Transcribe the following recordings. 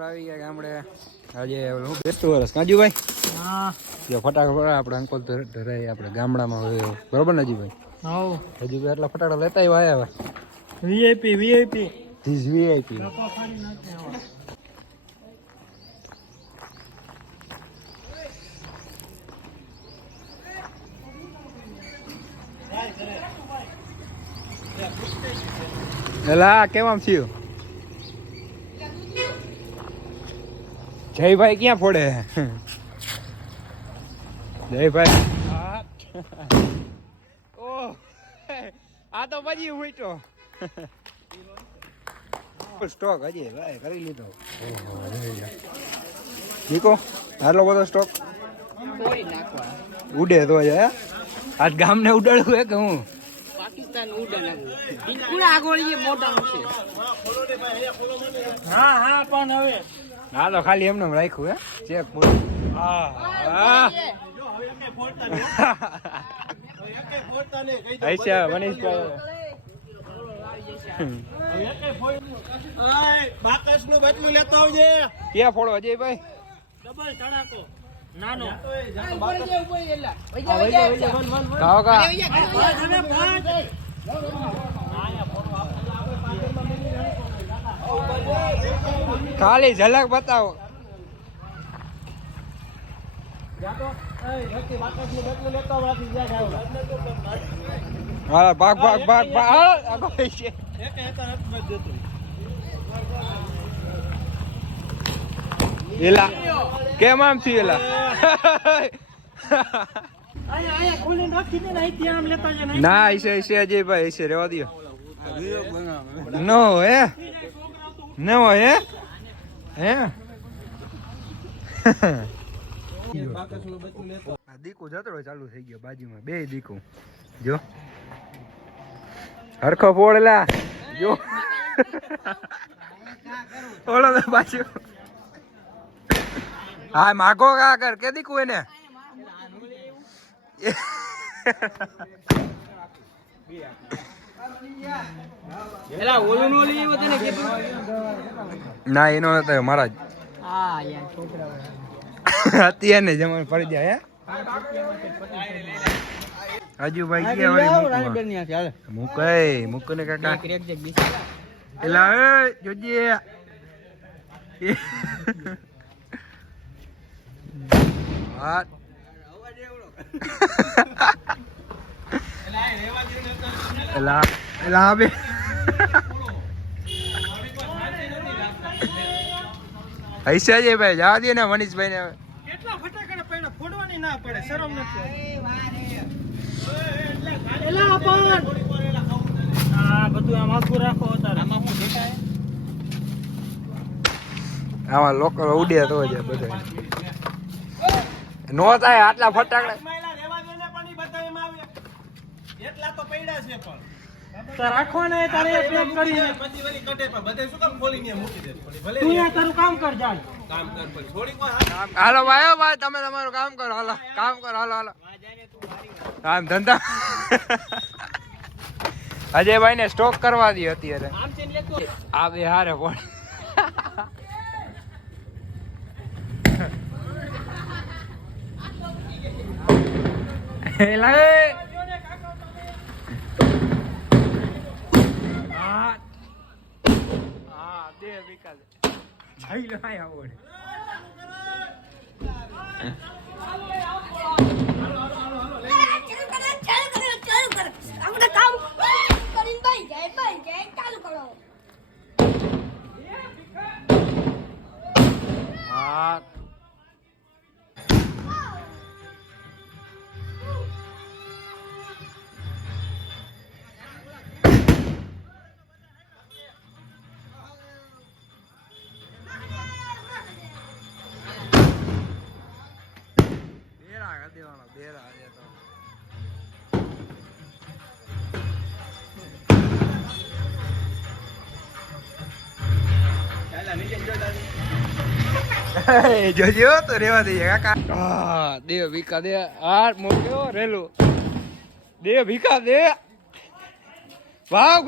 આવી ગયા ગામડે આજે હું બેસતું વર્ષ કાજુભાઈ જો ફટાકડા આપણે અંકોલ ધરાય આપણે ગામડામાં હોય બરોબર ને હજીભાઈ હજીભાઈ એટલા ફટાકડા લેતા આવ્યા વીઆઈપી ધીસ વીઆઈપી એલા કેમ થયું જયભાઈ ક્યાં ફોડે જયભાઈ ઓહ આ તો પછી ઉઈટો સ્ટોક હજી ભાઈ કરી લીધો નીકો આટલો બધો સ્ટોક ઉડે તો જ આજ ગામને ઉડાડવું હે કે હું પાકિસ્તાન ઉડાડવું પૂરા આગળ મોટા છે હા પણ હવે હા તો ખાલી એમને રાખ્યું હે ચેક પૂરું હા બાકસ નું બદલું લેતો આવજે ક્યાં ફોડો અજયભાઈ ડબલ ધડાકો નાનો ખાલી ઝલક બતાવો હા ભાગ ભાગ ભાગ ભાગ એલા કેમ આમ થયું એલા ના ऐसे અજયભાઈ ऐसे રહેવા દો નો હે નો હે હે દીકુ જતરો ચાલુ થઈ ગયો બાજુમાં બે દીકુ જો હરખો ફોડલા જો ઓલો બાજુ હા માગો કા કર કે દીકુ એને એલા ઓલું નો લઈ તને કે ના એનો નતો મહારાજ હા યાર છોકરા અત્યારે જમણ પડી જાય હે હજુભાઈ કે વાળી મુકને કાકા એલા એ જોજે હા એલા એલા બે ऐसे જ ભાઈ જવા દે ને મનીષભાઈ ને કેટલા ફટાકડા પડ્યા ફોડવાની ના પડે શરમ નથી એલા પણ આ બધું આમ આખું રાખો તારે આમાં હું દેખાય આમાં લોકો ઉડે તો જ બધા નો થાય આટલા ફટાકડા રેવા દે ને પણ બધા એમાં આવે એટલા તો પડ્યા છે પણ તો રાખવાને તારે ઉપયોગ કરીને પછી વળી કટે પણ બધે શું કામ ખોલીને મૂકી દે ભલે તું આ તારું કામ કર જા કામ કર પછી થોડીક વાર હાલો ભાઈ ભાઈ તમે તમારું કામ કરો હાલો કામ કરો હાલો હાલો કામ ધંધા અજયભાઈ ને સ્ટોક કરવા દી અત્યારે આ બે હારે પણ જોજો તો રેવા દઈએ કાકા હા દે ભીખા દે આ મોક્યો રેલું દે ભીખા દે વાહ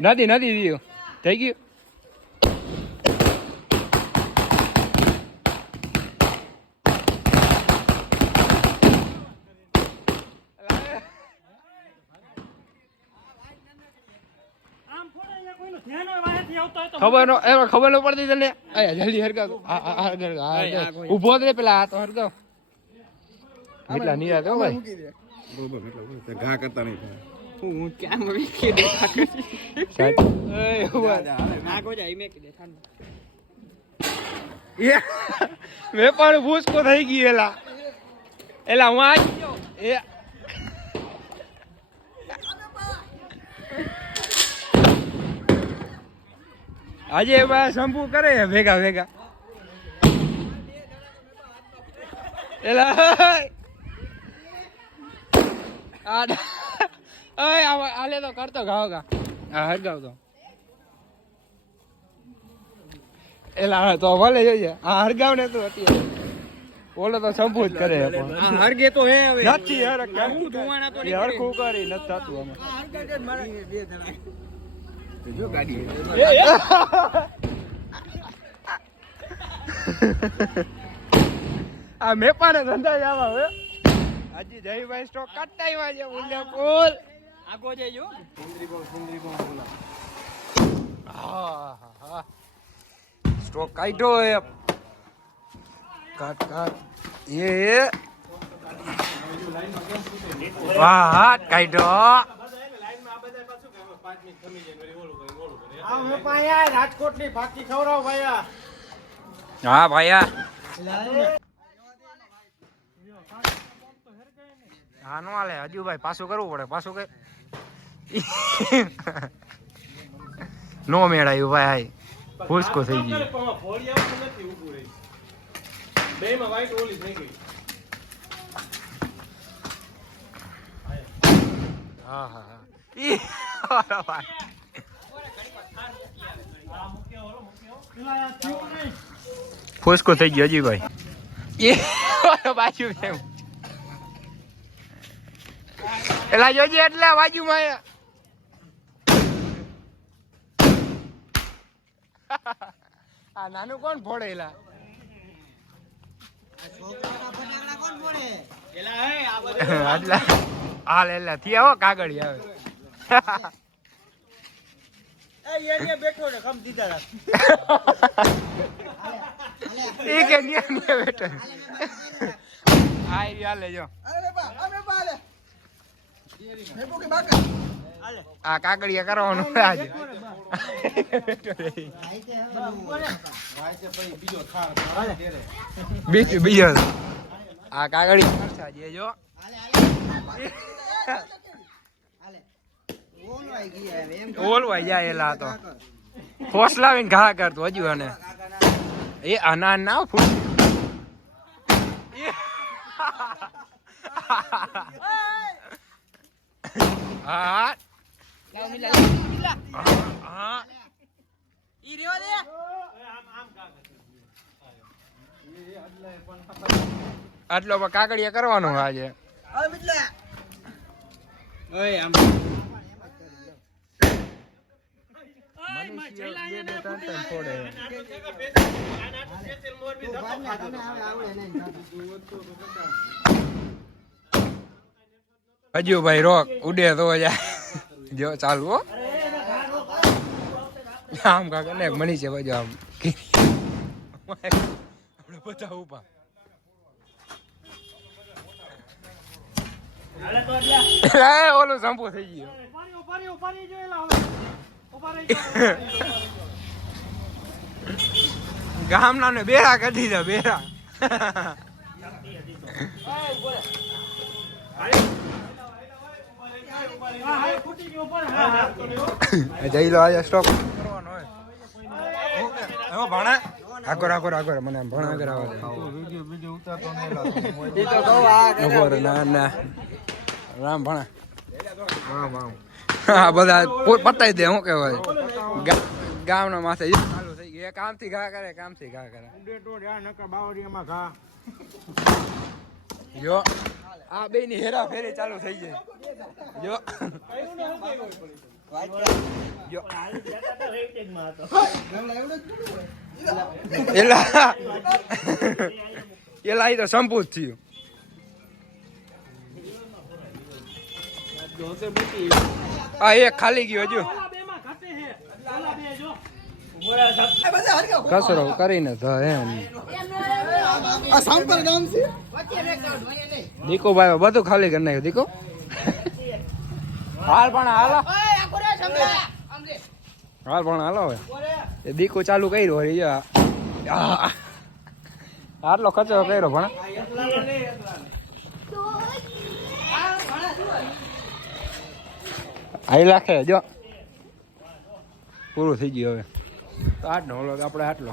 નથી દીધું થઈ ગયું. ખબર નો પડતી તને. જલ્દી હરગાવ. ઉભો જ રે પેલા આ તો હરગાવ. એટલા નિરાત હો ભાઈ. ઘા કરતા નહીં. હું ક્યાં મૂકી દે નાખો જાય મેં કીધે મેં પણ ભૂસકો થઈ ગઈ એલા હું આજ એ આજે શંભુ કરે ભેગા એલા આલે તો કરતો ઘાવ હરગાવ તો એલા તો ભલે જોઈએ આ હરગાવ ને તો અત્યારે ઓલો તો શંભુ જ કરે હરગે તો હે હવે નથી યાર હરખું કરી નથી થતું જો ગાડી આ મેપાને ધંધા જ આવા હવે હાજી જયભાઈ સ્ટોક કાઢતા આવ્યા છે ઉલ્યા પોલ આગો જઈજો હા સ્ટોક કાઢ્યો હે કાટ એ વાહ કાઢ્યો રાજકોટ ની ભાકી ખવડાવ ભાઈ. હા ભાઈ હા નો હાલે હજુ ભાઈ પાછું કરવું પડે પાછું કઈ નો મેળાયું ભાઈ ફૂસકો થઈ ગયું. હા ફૂસકો થઈ ગયો હજી ભાઈ બાજુ એલા જોજે એટલે બાજુમાં આ નાનું કોણ ફોડેલા હાલ એલા થી આવો કાગળ આવે બેઠો ને કમ દીધા એ કે બેઠો હાલે જો આ કાગળિયા કરવાનું આજે બીજો આ કાગળિયા જો ઓલવાઈ જાય એલા તો ફોસલાવીને ઘા કરતો હજુ અને એ અના ના ફૂટ હા આટલો કાકડિયા કરવાનો આજે હજુ ભાઈ રોક ઉડે તો જો ચાલુ હો આમ કાકા ને મની છે બાજુ આમ બધા ઉભા ઓલું સંપુ થઈ ગયો ગામના ને બેરા કરી દીધા બેરા જઈ લો આજે સ્ટોપ કરવાનો હોય ભણા આગળ મને ભણા આગળ આવે ના રામ ભણા હા બધા પતાવી દે શું કેવાય ગામના માથે ચાલુ થઈ ગયું કામથી ઘા કરે જો આ બે ની હેરા ફેરી ચાલુ થઈ જાય જો જો હાલ જતા તો રેટિંગમાં હતો. એલા એલા ઈ તો સંપૂત થયું. આ એક ખાલી ગયો હજુ ઓલા બેમાં ઘટે છે. ઓલા બે જો. ઉભો રહે સાહેબ. કસરો કરીને તો એમ આ સાંપર ગામ છે દીકો ભાઈ બધું ખાલી કરી નાખ્યું દીકો હાલ પણ હાલો હાલ પણ હાલો હવે એ દીકો ચાલુ કર્યો વળી જો આટલો કચરો કર્યો પણ આઈ લાખે જો પૂરું થઈ ગયું હવે તો આટલો આપણે આટલો